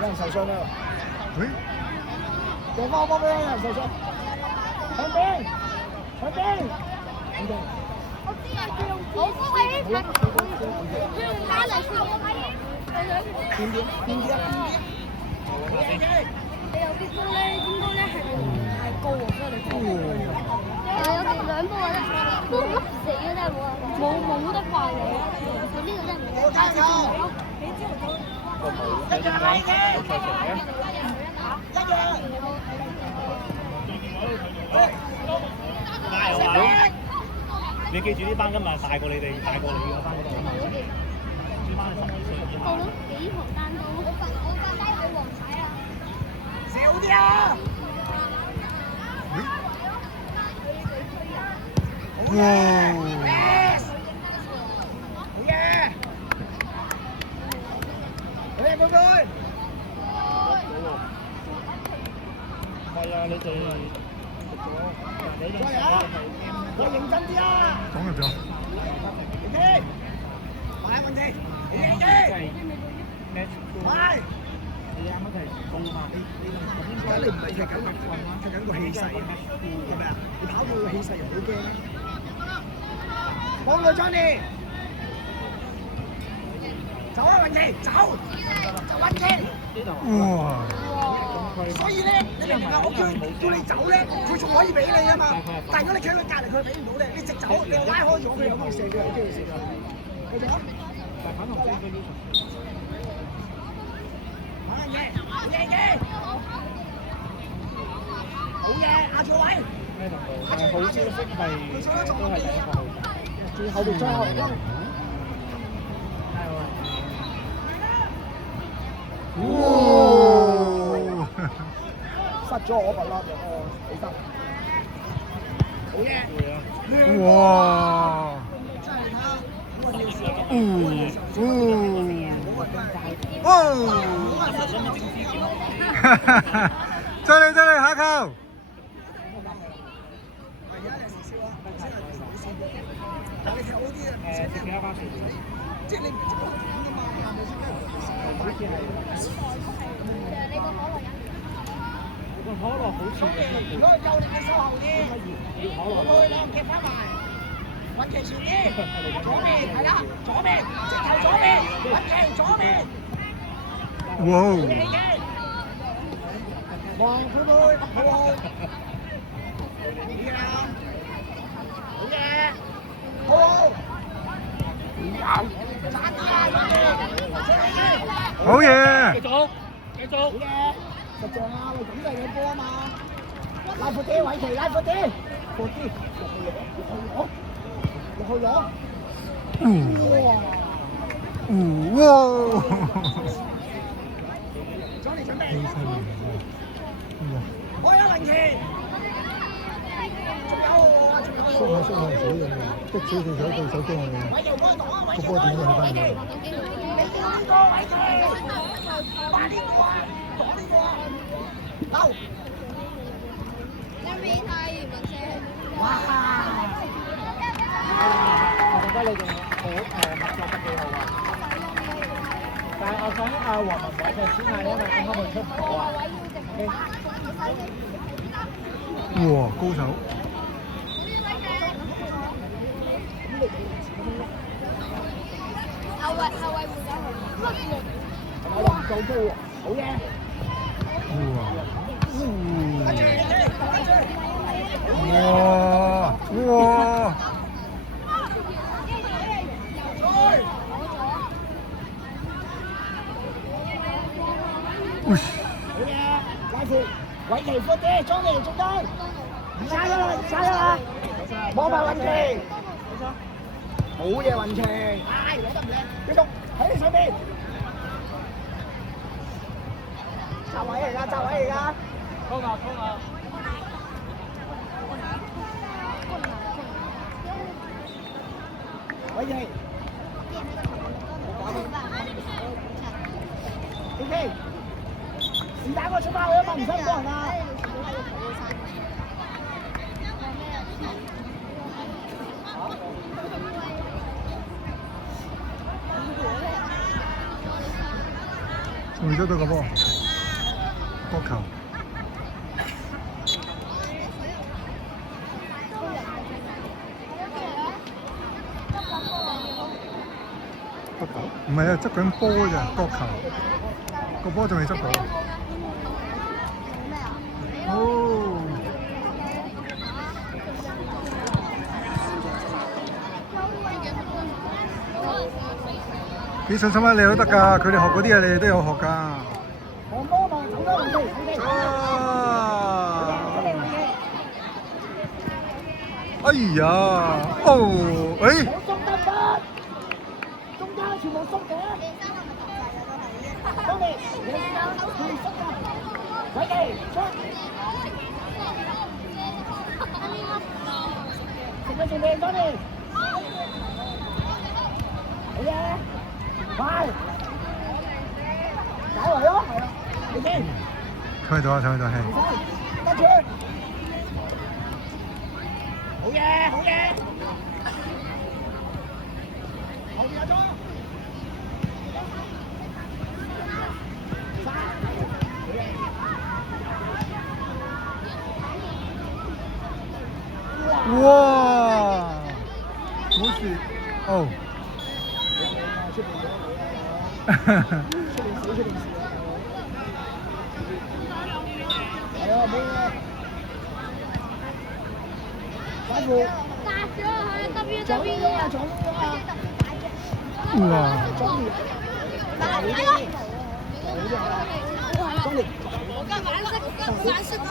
有人受傷啦！喂，掉翻個波俾佢，有人受傷。向邊？向邊？向邊？我知係佢用打嚟佢邊啲？邊啲啊？你有啲波咧，應該咧係太高啊，所以你高。有幾兩波啊？都笠死啊！真係冇得怪你。佢呢個真係冇得怪。一樣係嘅，一樣。你記住呢班今日大過你哋，大過你嗰班嗰度。呢班係12歲。報咗幾行單刀。我發低佢黃彩啊！少啲啊！哇！好嘢！好嘢，妹妹！係啊，你哋喂啊！我認真啲啊！講入咗。OK，買問題，認真。買。你啱啱係高嘛？而家你唔係踢緊運動，踢緊個氣勢，係咪啊？你跑步個氣勢又好驚。幫佢 Johnny，走啊運奇，走，運奇。哇！所以咧，你明唔明啊？我叫你走咧，佢仲可以俾你啊嘛。但係如果你企喺佢隔離，佢俾唔到你，你直走，你拉開咗，佢有機會射嘅，有機會射嘅。繼續啊！好嘢，好嘢，好嘢，壓住位。咩程度？但係好消息係都係第一個去。最後邊最後。哇！失咗我份啦，死得。好嘢。哇！再嚟再嚟下球！即係你唔係咁㗎嘛，係咪先？好似係。你個可樂飲。個可樂好似如果佢夠力，你收後啲。佢兩夾翻埋，運奇前啲，左邊係啦，左邊，直頭左邊，運奇左邊。哇！望佢妹，好喎。好嘢，好喎。好嘢！繼續，繼續。好嘢，實正啊！喂，咁就係你波啊嘛。拉闊啲，偉奇拉闊啲，闊啲，落去攞。哇！準備。開啊，運奇！仲有啊，仲有。縮下死人啊！逼死佢手對手攻啊！偉奇幫佢擋啊，偉奇。個波點都去翻嚟。你叫呢個偉奇，快呢個啊，擋呢個啊，嬲！你未太嚴重先。哇！我覺得你哋好合作得幾好啊！但係我想黃文偉嘅先係因為啱啱佢出唔到啊。哇！高手！後衞換咗佢。我又唔夠高喎，好嘢！哇！哇！好嘢，拉闊，偉奇闊啲，裝嚟中間，差一啦，差一啦，望埋運奇，好嘢運奇，攞得唔靚？繼續喺你上邊，閘位嚟㗎，閘位嚟㗎，衝啊衝啊！偉奇，OK。是打個出包啊嘛，唔使幫人啊！回咗到個波。角球。角球？唔係啊，執緊波咋，角球。個波仲未執到。哦。幾信心啊！你都得㗎，佢哋學嗰啲嘢，你哋都有學㗎。望波望走啦，唔該。哎呀，哦，誒，冇鬆得分，中間全部鬆嘅。當你中間佢哋鬆㗎，偉地出。食你，當你。好嘢，快，解圍咯，係啦，你先。睇到啊，睇到係。得住。好嘢，好嘢。後邊有咗。哇！冇事，哦。出邊事。係啊，冇嘢。快步。打咗去 WWE 啊！左邊啊！哇！打咗。我跟反色咁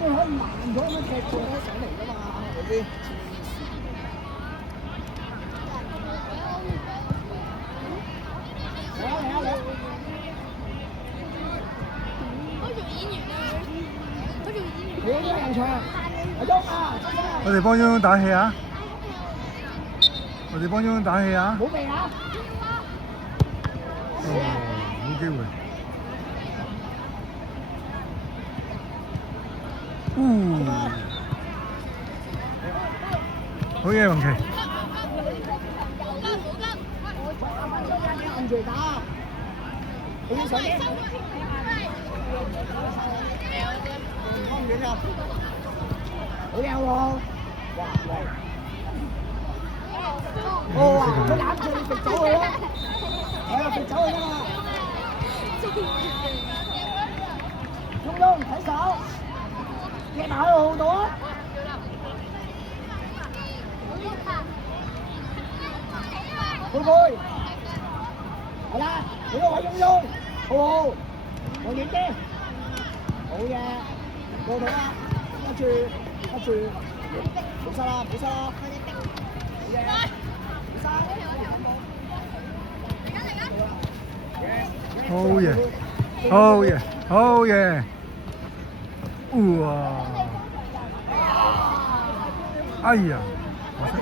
你可以慢咗咁踢過上嚟㗎嘛，係咪先？嚟啊！你嗰啲人場，阿喐啊！我哋幫央打氣啊！我哋幫央打氣啊！冇味啊！哦，冇機會。好嘢，黃琪。按住打，好啲上啲。方遠啊！好嘢喎！哇！哦，佢攬住你食走佢咯，係啊，食走佢啫嘛。中睇手，踢埋喺度度啊！佩佩，係啦，你個位用，好，望遠啲，好嘢，過到啦，得住，冇失啦，好嘢，好嘢，哇！哎呀，冇失啦，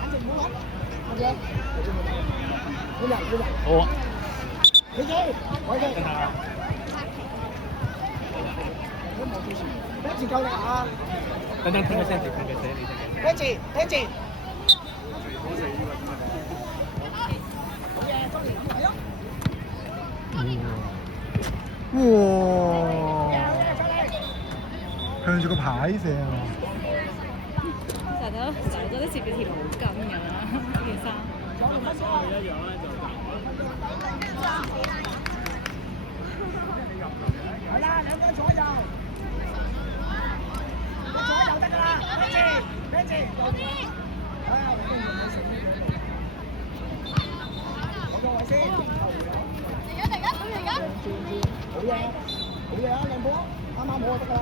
反正唔好攞，好人，好啊。你哋，我哋。跟住夠力啊！等聽個聲，跟住。哇！向住個牌射啊！成日都攝住條毛巾㗎啦，件衫。係啦，兩個左右，左右得㗎啦，跟住，攞個位先，好嘢啊，靚波，啱好就得㗎啦，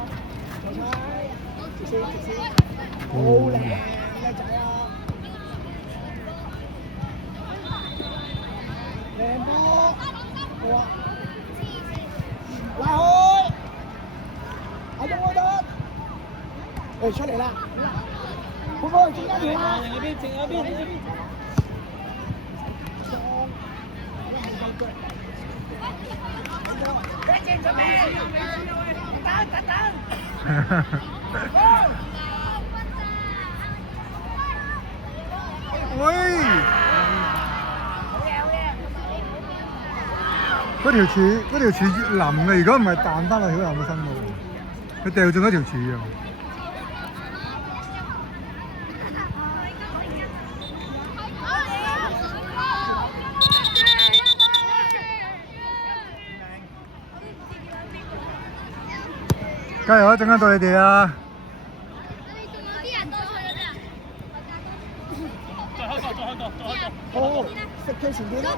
財仔，直線，好靚，靚仔啊，靚波，好啊，拉開，阿中嗰度，誒出嚟啦！潘哥中間條啦！另一邊，另一邊。俾錢準備，等。喂！嗰條柱腍嘅，如果唔係彈翻落小南嘅身度，佢掉中一條柱啊！加油啊！陣間到你哋啊！好，食佢前邊啦，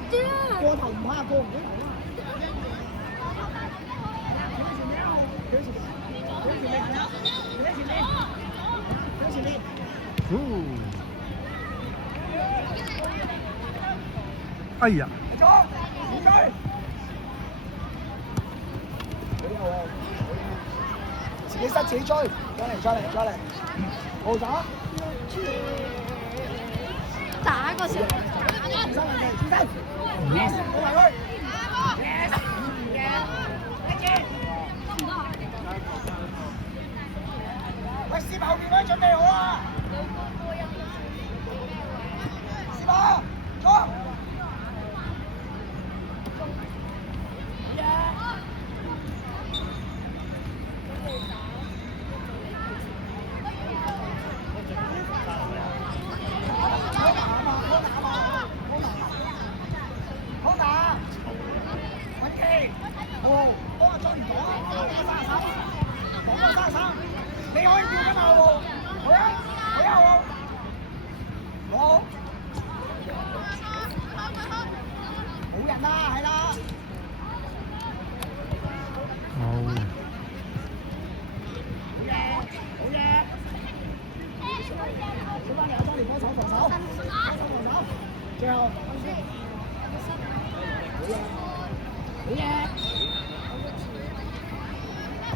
過頭唔怕，過唔到頭啦。哎呀！自己塞自己追，再嚟，好咗。打個小。喂，師後邊嗰啲準備好啊！師傅，坐。好打，揾機，好，幫我追唔到啊！幫我生手，你可以叫㗎嘛？好啊，好，攞，好人啦，係啦。好。小班嚟阿莊連幫手防守，最後。好嘢！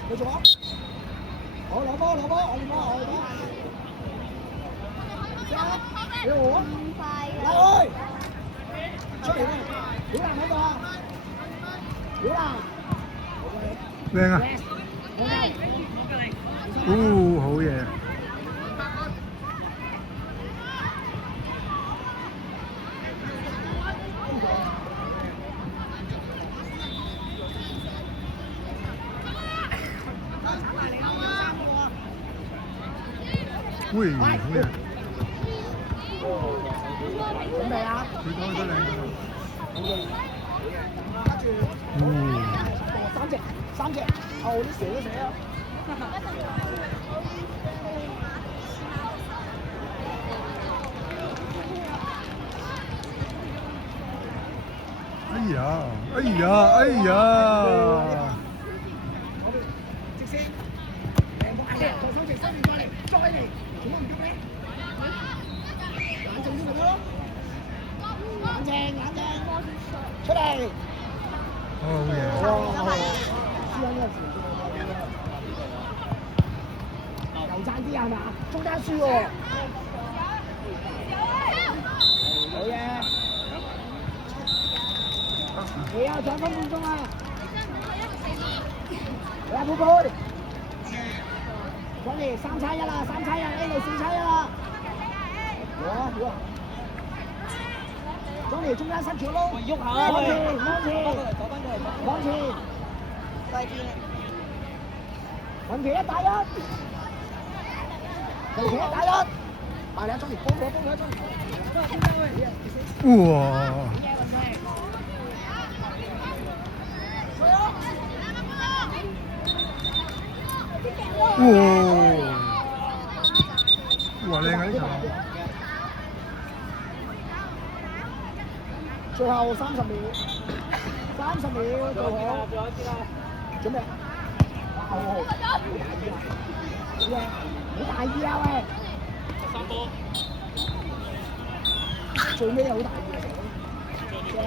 繼續啊！好攞波，我哋波。你好啊！拉去！出嚟啦！好難嗰個啊！好難！靚啊！好嘢！喂，好嘢！準備啊！你講得靚啊！跟住，三隻，啲蛇都死啊！哎呀！直線，左手直，身再嚟，做乜唔叫咩？冷靜啲咪得咯，冷靜，出嚟。好嘢！輸緊嗰陣時，又爭啲係嘛？中間輸喎。好嘢！你啊，仲有分半鐘啊！嚟啊，寶貝！講嚟3-1啦，A 嚟4-1啦！好啊！講嚟中間塞住咯，喐下往前，雲奇1打1，埋兩中條幫佢一中。哇！哇！靚啊呢場！最後30秒做好，準備。好大意啊喂！13波。最尾好大意啊！